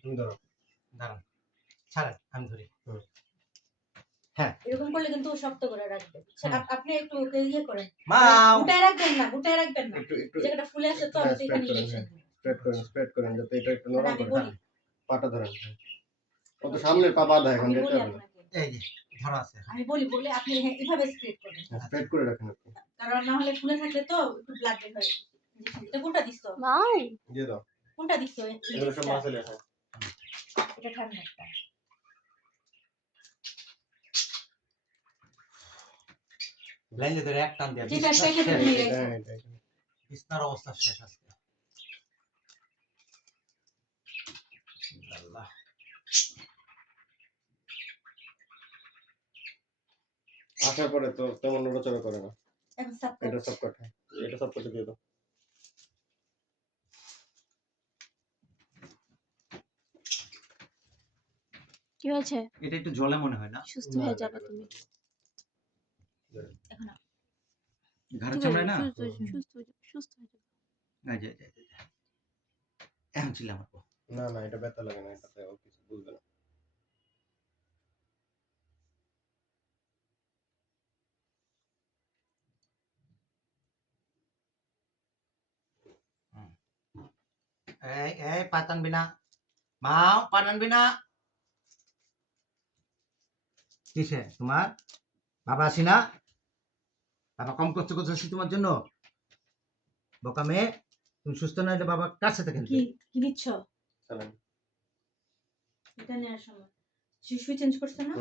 তুমি ধরো, দাঁড়ান, ছাড়েন, আমি ধরি। হ্যাঁ, এরকম করলে কিন্তু শক্ত করে রাখবে। আপনি একটু ওকে ইয়ে করেন, মা গুটায় রাখবেন না, গুটায় রাখবেন না। একটু একটু জায়গাটা ফুলে আছে তো, আমি তো এখানে ইনজেকশন দিব। স্প্রেড করেন যাতে এটা একটু নরম আমি করে। বলি, পাটা ধরেন, কত সামনে পা বাঁধা এখন আমি যেতে বলি হবে না। আপনাকে, এই যে ধরা আছে। আমি বলি আপনি এভাবে স্প্রেড করেন, স্প্রেড করে রাখেন আপনি। কারণ না হলে ফুলে থাকলে তো একটু ব্লাড বের হয়। এটা কোনটা দিছো? মাও দিয়ে দাও, কোনটা দিছো? এগুলো সব মাসে লেখা। এটা ঠান্ডাটা। লাইনে ধরে এক টান দিয়া যেটা শেখে তুমি রেখো। বিছনার অবস্থা শেষ আজকে। আল্লাহ, আসার পরে তো তেমন নড়াচড়া করে না। এখন সাপ এটা সব কাটে, এটা সব কাটে দিয়ে দাও। কি হয়েছে? এটা একটু জলে মনে হয় না? সুস্থ হয়ে যাবে তুমি। এখন ঘাড়ের চামড়ায় না? সুস্থ হয়ে যাবে। এই যে এখন ছিল আমার। না না, এটা ব্যথা লাগে না, এটাতে ও কিছু বুঝবে না। এই পা টানবি না, মাও পা টানবি না। কিসে তোমার বাবা আসি না? বাবা কম কষ্ট করতেছি তোমার জন্য? বোকা মেয়ে, তুমি সুস্থ না হলে বাবা কার সাথে খেলবে? কি নিচ্ছ? চালান। এটা নেওয়ার সময় সুই চেঞ্জ করছে না?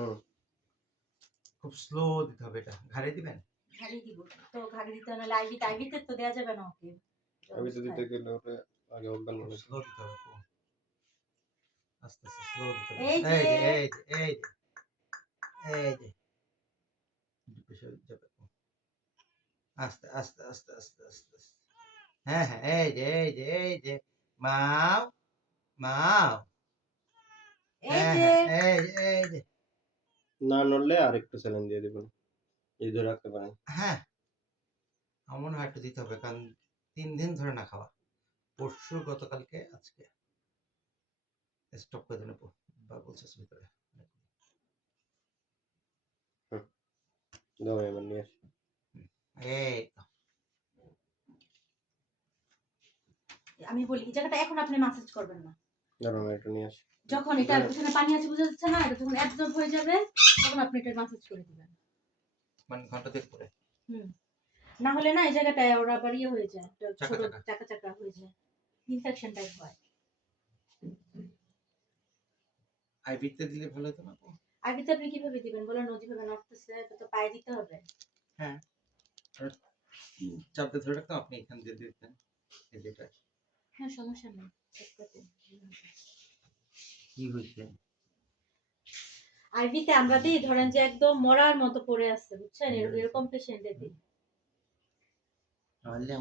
খুব স্লো দিতে হবে এটা। ঘাড়ে দিবেন? ঘাড়ি দিব তো, ঘাড়ি দিতে হলে আইভিতে তো দেয়া যাবে না ওকে। আমি তো দিতে গেলে ওটা আগে অজ্ঞান হয়ে যাবে। স্লো দিতে হবে, আস্তে আস্তে স্লো দিতে হবে। এই যে এই যে প্রেশার যাবে। আস্তে আস্তে আস্তে আস্তে আস্তে আস্তে। হ্যাঁ হ্যাঁ, এই যে মাও মাও। এই হ্যাঁ যে হ্যাঁ, এই যে না নড়লে আর একটু স্যালাইন দিয়ে দিবেন, এই ধরে রাখতে পারেন। হ্যাঁ, আমার মনে হয় একটু দিতে হবে, কারণ 3 দিন ধরে না খাওয়া। পরশু, গতকালকে, আজকে স্টপ করে দিন বা বলছে ভিতরে। দাও এবার নিয়ে আসি। এই তো। আমি বলি এই জায়গাটা এখন আপনি ম্যাসাজ করবেন না। দাঁড়ান একটু নিয়ে আসি। যখন এটা এখানে পানি আছে বুঝা যাচ্ছে না, এটা যখন অ্যাবজর্ব হয়ে যাবে তখন আপনি এটা ম্যাসাজ করে দিবেন। মানে ঘন্টা দেখ পরে। না হলে না এই জায়গাটায় ওরা আবার ইয়ে হয়ে যায়, ছোট চাকা চাকা হয়ে যায়, ইনফেকশন টাইপ হয়। আইভিতে দিলে ভালো হতো না? আইভিতে আপনি কিভাবে দিবেন বলেন? যেভাবে নড়তেছে এটা তো পায়ে দিতে হবে। হ্যাঁ, চাপতে ধরে রাখতাম, আপনি এখান দিয়ে দিতেন। এই যেটা। হ্যাঁ, সমস্যা নেই। কি হয়েছে? আইভিতে আমরা দিই, ধরেন যে একদম মরার মতো পড়ে আছে, বুঝছেন? এরকম পেশেন্টে দিই। তাহলে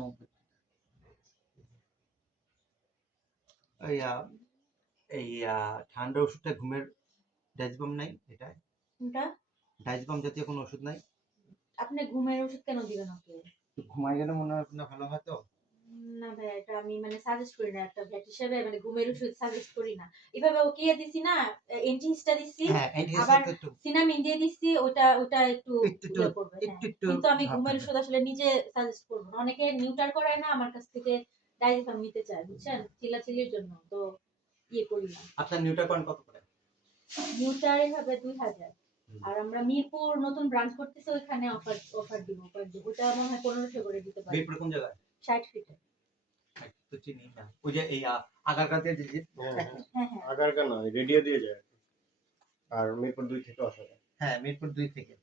এই ঠান্ডা ওষুধটা, ঘুমের ডাইজবাম নাই? এটা কোনটা? ডাইজবাম জাতীয় কোনো ওষুধ নাই? আপনি ঘুমের ওষুধ কেন দিবেন ওকে? ঘুমাই গেলে মনে হয় না ভালো হয় তো? না ভাই, এটা আমি মানে সাজেস্ট করি না, একটা ভেট হিসেবে মানে ঘুমের ওষুধ সাজেস্ট করি না। এভাবে ওকে দিছি না, এন্টিহিস্টা দিছি, আবার সিনামিন দিয়ে দিছি, ওটা একটু ইয়ে করবে। কিন্তু আমি ঘুমের ওষুধ আসলে নিজে সাজেস্ট করব না। অনেকে নিউটার করায় না, আমার কাছ থেকে ডাইজেফাম নিতে চায়, বুঝছেন? চিল্লাচিল্লির জন্য তো ইয়ে করি না। আপনার নিউটার কয়েন কত করে? নিউটার এভাবে 2000। আর আমরা মিরপুর নতুন ব্রাঞ্চ করতেছি, ওইখানে অফার দিব। ওটা মনে হয় 1500 করে দিতে পারি। মিরপুর কোন জায়গায়? 60 ফিটে। তো চিনি না। ওই যে এই আগারগাঁ দিয়ে যে হ্যাঁ আগারগাঁ না, রেডিও দিয়ে যায়। আর মিরপুর 2 থেকে আসা যায়। হ্যাঁ, মিরপুর 2 থেকে,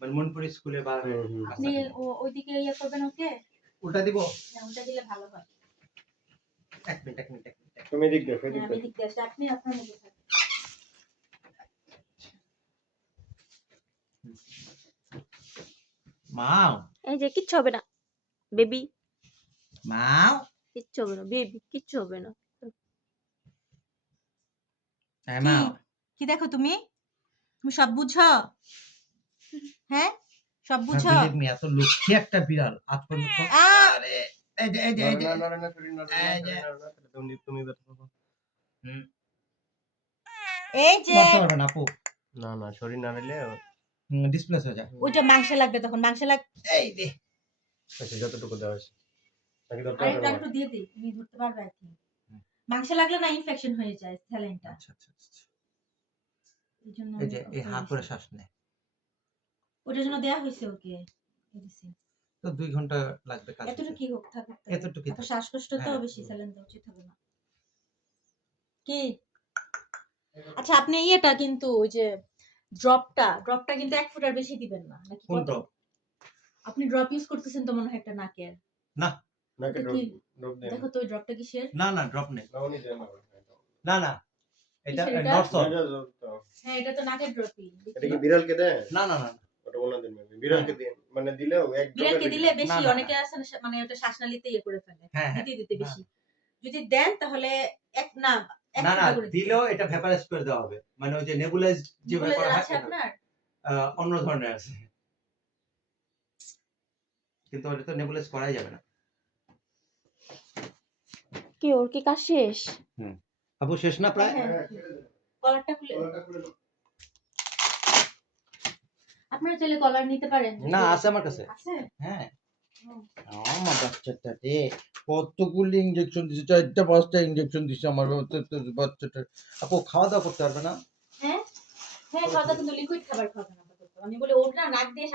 মানে মনপুর স্কুলে বা আপনি ওইদিকে ইয়ে করবেন ওকে? ওটা দিব? হ্যাঁ, ওটা দিলে ভালো হয়। এক মিনিট। তুমি দিক দেখো, হ্যাঁ, আমি দিক দিয়ে আসছি, আপনি আপনার মতো থাকেন। মাও, এই যে কিচ্ছু হবে না বেবি, মাও, কিচ্ছু হবে না বেবি, কিচ্ছু হবে না। হ্যাঁ মাও। কি দেখো তুমি সব বুঝো? হ্যাঁ, সব বুঝো? এত লক্ষ্মী একটা বিড়াল আজ পর্যন্ত। আরে এই যে তুমি ব্যথা পাবো। এই যে নড়তে পারবে না আপু, না না শরীর না নিলে ডিসপ্লেস হয়ে যায়। ওইটা মাংস লাগবে তখন মাংস এই দে আচ্ছা যতটুকু দেওয়া হয়েছে নাকি দরকার আরেকটা হবে না? একটু দিয়ে দিই তুমি ধরতে পারবে আর কি হুম। মাংস লাগলে না ইনফেকশন হয়ে যায় স্যালাইনটা আচ্ছা আচ্ছা আচ্ছা। এই জন্য এই যে এই হা করে শ্বাস নেয়, ওটার জন্য দেয়া হয়েছে ওকে মেডিসিন তো 2 ঘন্টা লাগবে কাজ এতটুকু হতে। কি হোক থাকুক এতটুকুই এত থাক। শ্বাসকষ্ট তো হ্যাঁ। বেশি স্যালাইন দেওয়া উচিত হবে না কি আচ্ছা আপনি ইয়েটা কিন্তু ওই যে ড্রপটা কিন্তু 1 ফুটার বেশি দিবেন না নাকি কোন কত ড্রপ? আপনি ড্রপ ইউজ করতেছেন তো মনে হয় একটা নাকের না নাকি এটা ড্রপ কি- ড্রপ দেন দেখো তো ওই ড্রপটা কিসের না না ড্রপ নেই, না উনি দেন না না না এটা কিসের এটা? নরসল, হ্যাঁ এটা তো নাকের ড্রপই এটা কি বিড়ালকে দেন না না না ওটা ওনাদের মেবি বিড়ালকে দেন মানে দিলেও এক বিড়ালকে দিলে বেশি না, না, অনেকে আছে না, মানে ওটা শ্বাসনালীতে ইয়ে করে ফেলে হ্যাঁ হ্যাঁ দিতে না, বেশি যদি দেন তাহলে এক না এক না না ফুটা করে দিবেন। দিলেও এটা ভেপারাইজ করে দেওয়া হবে, মানে ওই যে নেবুলাইজ যে বলে করা হয় আছে আপনার অন্য ধরনের আছে, কিন্তু ওটা তো নেবুলাইজ করাই যাবে না। কি ওর কি কাজ শেষ? আপু শেষ না প্রায়? হ্যাঁ, কলারটা খুলে আপনারা চাইলে কলার নিতে পারেন না, আছে আমার কাছে। আছে হ্যাঁ হুম। আমার বাচ্চাটা রে কতগুলো ইনজেকশন দিছে, 4টা 5টা ইনজেকশন দিছে আমার বাচ্চাটা। আপু খাওয়া দাওয়া করতে পারবে না? হ্যাঁ হ্যাঁ খাওয়া দাওয়া কিন্তু লিকুইড খাবার খাবেন আপাতত আমি বলি ওর না নাক দিয়ে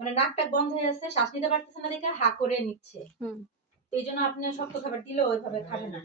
মানে নাকটা বন্ধ হয়ে আছে শ্বাস নিতে পারতেছে না দেখে হা করে নিচ্ছে হুম। তো এই জন্য আপনি শক্ত খাবার দিলেও ওইভাবে খাবে না